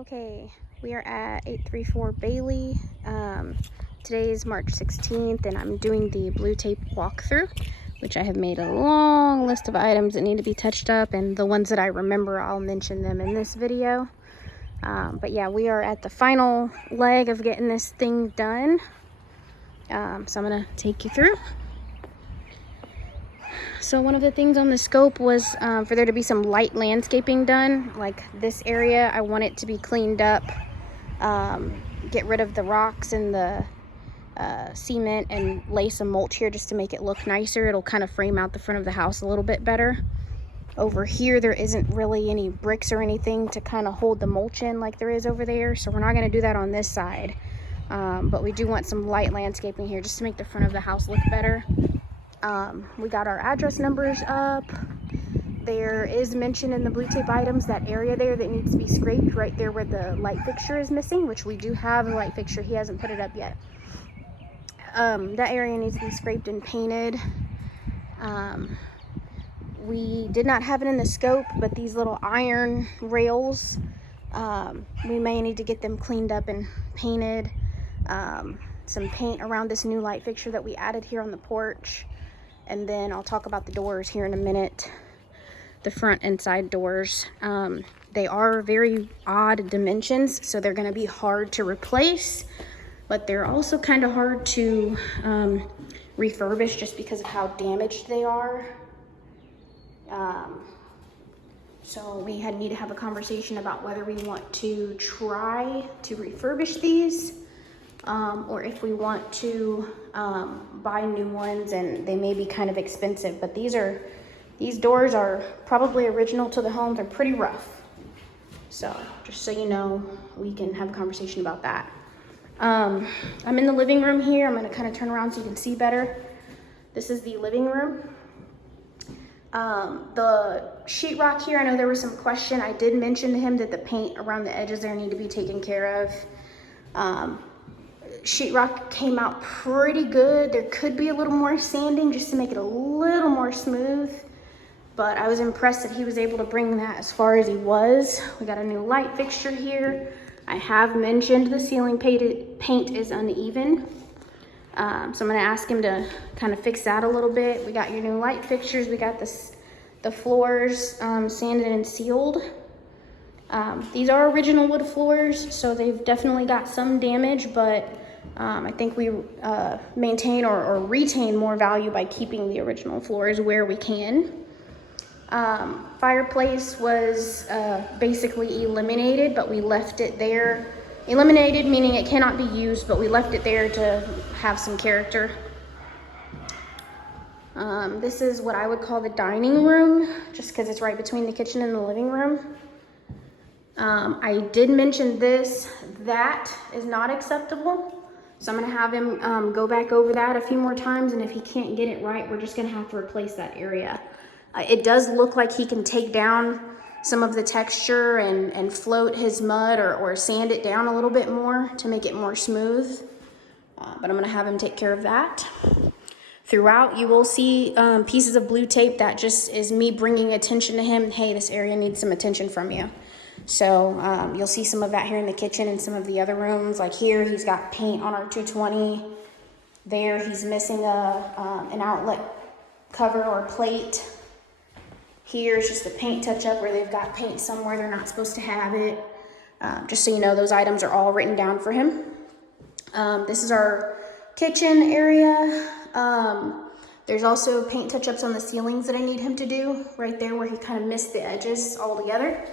Okay, we are at 834 Bailey. Today is March 16th and I'm doing the blue tape walkthrough, which I have made a long list of items that need to be touched up, and the ones that I remember, I'll mention them in this video. But yeah, we are at the final leg of getting this thing done. So I'm gonna take you through. So one of the things on the scope was for there to be some light landscaping done. Like this area, I want it to be cleaned up, get rid of the rocks and the cement, and lay some mulch here just to make it look nicer. It'll kind of frame out the front of the house a little bit better. Over here, there isn't really any bricks or anything to kind of hold the mulch in like there is over there, so we're not going to do that on this side. But we do want some light landscaping here just to make the front of the house look better. We got our address numbers up. There is mention in the blue tape items that area there that needs to be scraped right there where the light fixture is missing, which we do have a light fixture. He hasn't put it up yet. That area needs to be scraped and painted. We did not have it in the scope, but these little iron rails, we may need to get them cleaned up and painted. Some paint around this new light fixture that we added here on the porch. And then I'll talk about the doors here in a minute, the front and side doors. They are very odd dimensions, so they're gonna be hard to replace, but they're also kind of hard to refurbish just because of how damaged they are. So we need to have a conversation about whether we want to try to refurbish these, or if we want to buy new ones, and they may be kind of expensive, but these doors are probably original to the home. They're pretty rough. So just so you know, we can have a conversation about that. I'm in the living room here. I'm gonna kind of turn around so you can see better. This is the living room. The sheetrock here, I know there was some question. I did mention to him that the paint around the edges there need to be taken care of. Sheetrock came out pretty good. There could be a little more sanding just to make it a little more smooth, but I was impressed that he was able to bring that as far as he was. We got a new light fixture here. I have mentioned the ceiling paint is uneven. So I'm gonna ask him to kind of fix that a little bit. We got your new light fixtures. We got the floors sanded and sealed. These are original wood floors, so they've definitely got some damage, but I think we maintain or retain more value by keeping the original floors where we can. Fireplace was basically eliminated, but we left it there. Eliminated meaning it cannot be used, but we left it there to have some character. This is what I would call the dining room, just because it's right between the kitchen and the living room. I did mention that is not acceptable. So I'm gonna have him go back over that a few more times, and if he can't get it right, we're just gonna have to replace that area. It does look like he can take down some of the texture and float his mud or sand it down a little bit more to make it more smooth. But I'm gonna have him take care of that. Throughout, you will see pieces of blue tape that just is me bringing attention to him. Hey, this area needs some attention from you. So you'll see some of that here in the kitchen and some of the other rooms. Like here, he's got paint on our 220. There, he's missing an outlet cover or plate. Here's just a paint touch-up where they've got paint somewhere they're not supposed to have it. Just so you know, those items are all written down for him. This is our kitchen area. There's also paint touch-ups on the ceilings that I need him to do, right there where he kind of missed the edges altogether.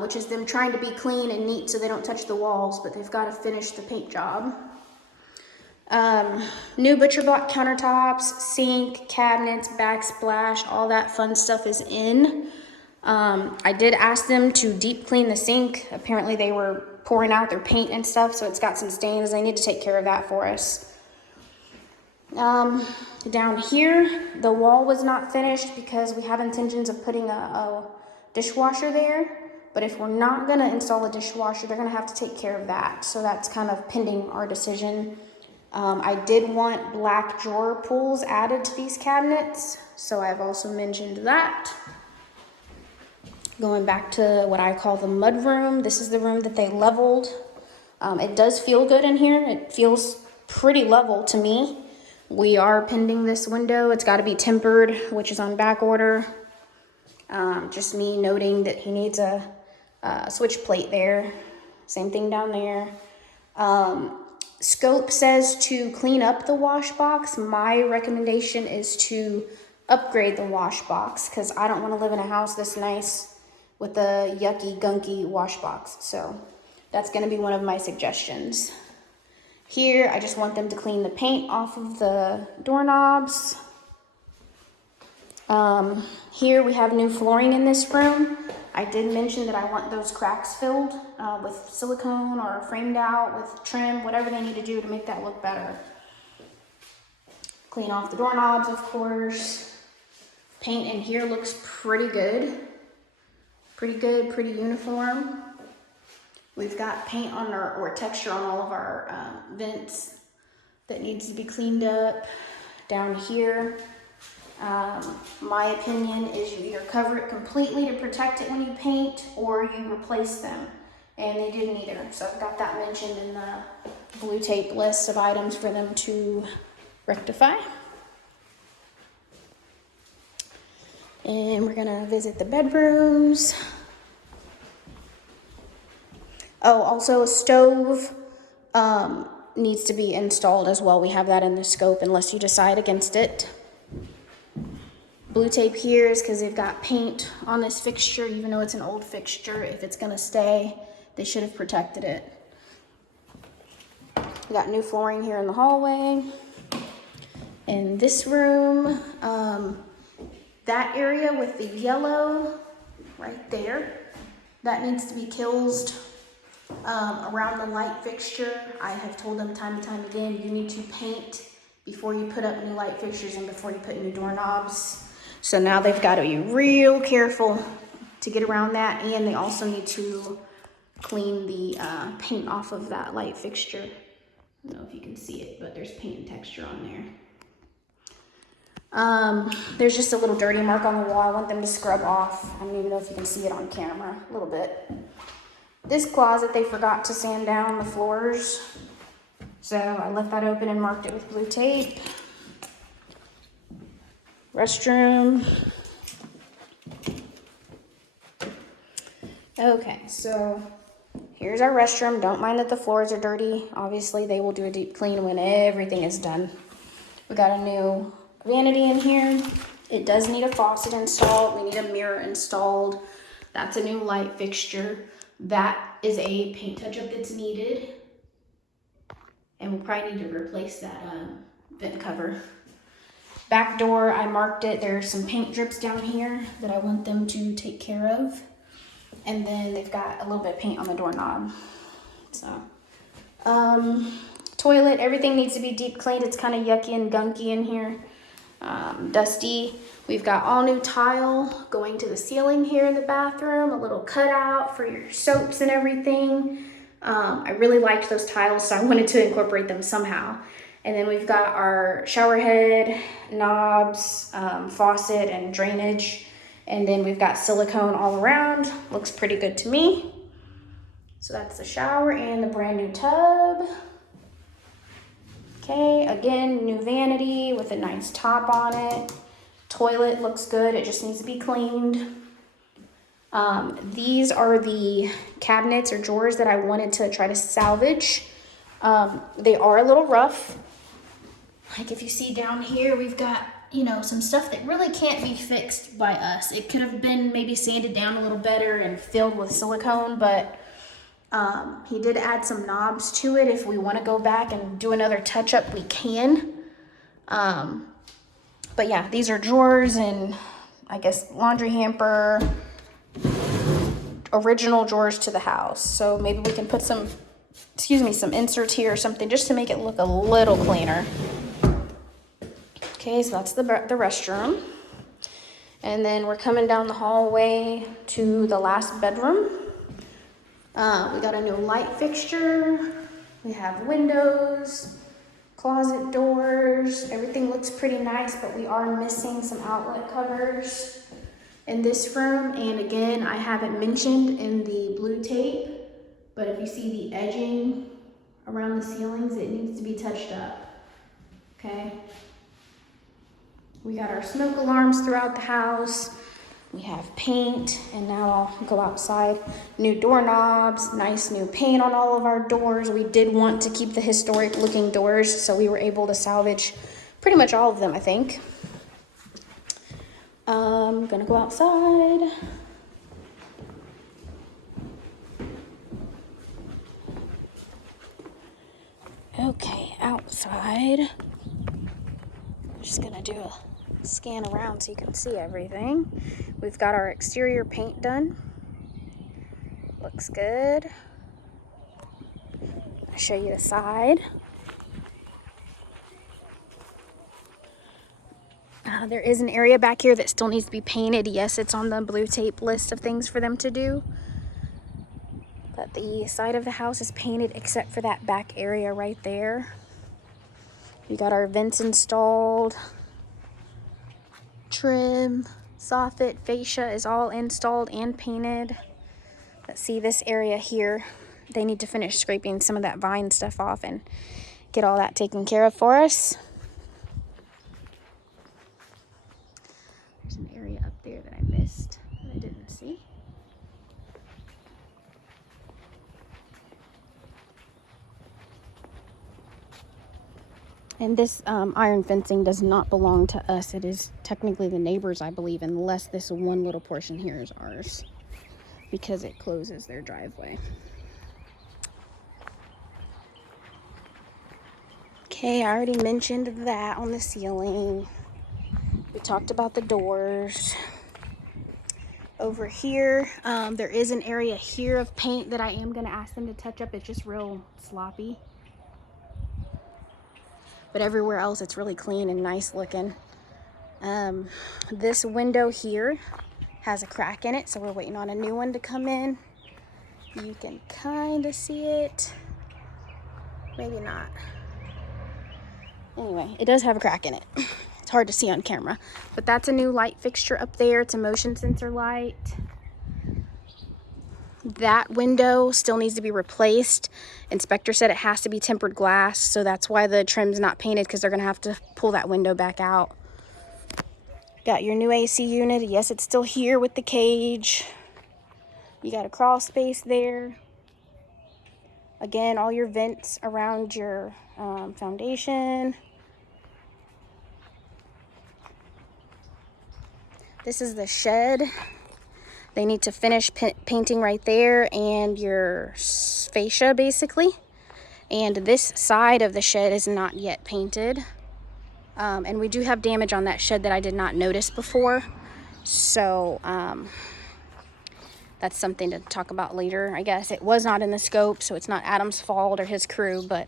Which is them trying to be clean and neat so they don't touch the walls, but they've got to finish the paint job. New butcher block countertops, sink, cabinets, backsplash, all that fun stuff is in. I did ask them to deep clean the sink. Apparently they were pouring out their paint and stuff, so it's got some stains. They need to take care of that for us. Down here, the wall was not finished because we have intentions of putting a dishwasher there. But if we're not gonna install a dishwasher, they're gonna have to take care of that. So that's kind of pending our decision. I did want black drawer pulls added to these cabinets, so I've also mentioned that. Going back to what I call the mud room. This is the room that they leveled. It does feel good in here. It feels pretty level to me. We are pending this window. It's got to be tempered, which is on back order. Just me noting that he needs a switch plate there. Same thing down there. Scope says to clean up the wash box. My recommendation is to upgrade the wash box because I don't want to live in a house this nice with a yucky, gunky wash box. So that's going to be one of my suggestions. Here, I just want them to clean the paint off of the doorknobs. Here we have new flooring in this room. I did mention that I want those cracks filled with silicone or framed out with trim, whatever they need to do to make that look better. Clean off the doorknobs, of course. Paint in here looks pretty good. Pretty good, pretty uniform. We've got paint on or texture on all of our vents that needs to be cleaned up. Down here, my opinion is you either cover it completely to protect it when you paint or you replace them. And they did neither. So I've got that mentioned in the blue tape list of items for them to rectify. And we're gonna visit the bedrooms. Oh, also a stove needs to be installed as well. We have that in the scope unless you decide against it. Blue tape here is because they've got paint on this fixture, even though it's an old fixture. If it's gonna stay, they should have protected it. We got new flooring here in the hallway. In this room, that area with the yellow right there, that needs to be kilsed around the light fixture. I have told them time and time again, you need to paint before you put up new light fixtures and before you put new doorknobs. So now they've got to be real careful to get around that, and they also need to clean the paint off of that light fixture. I don't know if you can see it, but there's paint and texture on there. There's just a little dirty mark on the wall. I want them to scrub off. I don't even know if you can see it on camera, a little bit. This closet, they forgot to sand down the floors. So I left that open and marked it with blue tape. Restroom. Okay, so here's our restroom. Don't mind that the floors are dirty. Obviously, they will do a deep clean when everything is done. We got a new vanity in here. It does need a faucet installed. We need a mirror installed. That's a new light fixture. That is a paint touch-up that's needed. And we'll probably need to replace that vent cover. Back door, I marked it. There's some paint drips down here that I want them to take care of. And then they've got a little bit of paint on the doorknob. So, toilet, everything needs to be deep cleaned. It's kind of yucky and gunky in here. Dusty. We've got all new tile going to the ceiling here in the bathroom, a little cutout for your soaps and everything. I really liked those tiles, so I wanted to incorporate them somehow. And then we've got our shower head, knobs, faucet, and drainage. And then we've got silicone all around. Looks pretty good to me. So that's the shower and the brand new tub. Okay, again, new vanity with a nice top on it. Toilet looks good, it just needs to be cleaned. These are the cabinets or drawers that I wanted to try to salvage. They are a little rough. Like if you see down here, we've got, you know, some stuff that really can't be fixed by us. It could have been maybe sanded down a little better and filled with silicone, but he did add some knobs to it. If we want to go back and do another touch-up, we can. But yeah, these are drawers and I guess laundry hamper, original drawers to the house. So maybe we can put some, some inserts here or something just to make it look a little cleaner. Okay, so that's the restroom. And then we're coming down the hallway to the last bedroom. We got a new light fixture. We have windows, closet doors. Everything looks pretty nice, but we are missing some outlet covers. in this room. And again, I haven't mentioned in the blue tape, but if you see the edging around the ceilings, it needs to be touched up, okay? We got our smoke alarms throughout the house. We have paint, and now I'll go outside. New doorknobs, nice new paint on all of our doors. We did want to keep the historic looking doors, so we were able to salvage pretty much all of them, I think. I'm gonna go outside. Okay, outside. Just gonna do a scan around so you can see everything. We've got our exterior paint done. Looks good. I'll show you the side. There is an area back here that still needs to be painted. Yes, it's on the blue tape list of things for them to do. But the side of the house is painted except for that back area right there. We got our vents installed. Trim, soffit, fascia is all installed and painted. Let's see this area here. They need to finish scraping some of that vine stuff off and get all that taken care of for us. There's an area up there that I missed that I didn't see. And this iron fencing does not belong to us. It is technically the neighbors, I believe, unless this one little portion here is ours, because it closes their driveway. Okay, I already mentioned that on the ceiling. We talked about the doors. Over here, there is an area here of paint that I am gonna ask them to touch up. It's just real sloppy. But everywhere else, it's really clean and nice looking. This window here has a crack in it, so we're waiting on a new one to come in. You can kind of see it. Maybe not. Anyway, it does have a crack in it. It's hard to see on camera. But that's a new light fixture up there. It's a motion sensor light. That window still needs to be replaced. Inspector said it has to be tempered glass, so that's why the trim's not painted, because they're gonna have to pull that window back out. Got your new AC unit. Yes, it's still here with the cage. You got a crawl space there. Again, all your vents around your foundation. This is the shed. They need to finish painting right there and your fascia, basically. And this side of the shed is not yet painted. And we do have damage on that shed that I did not notice before. So that's something to talk about later, I guess. It was not in the scope, so it's not Adam's fault or his crew, but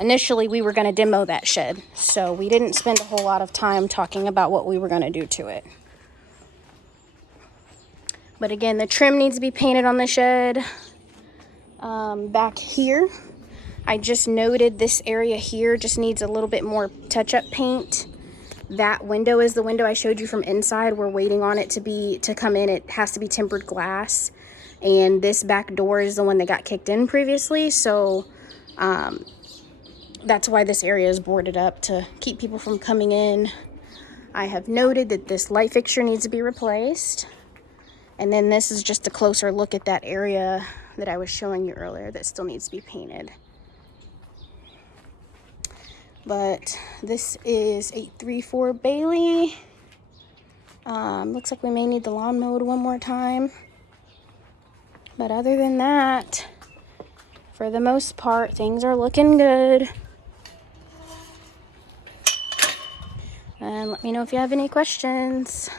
initially we were gonna demo that shed. So we didn't spend a whole lot of time talking about what we were gonna do to it. But again, the trim needs to be painted on the shed. Back here, I just noted this area here just needs a little bit more touch-up paint. That window is the window I showed you from inside. We're waiting on it to come in. It has to be tempered glass. And this back door is the one that got kicked in previously. So that's why this area is boarded up, to keep people from coming in. I have noted that this light fixture needs to be replaced. And then this is just a closer look at that area that I was showing you earlier that still needs to be painted. But this is 834 Bailey. Looks like we may need the lawn mowed one more time. But other than that, for the most part, things are looking good. And let me know if you have any questions.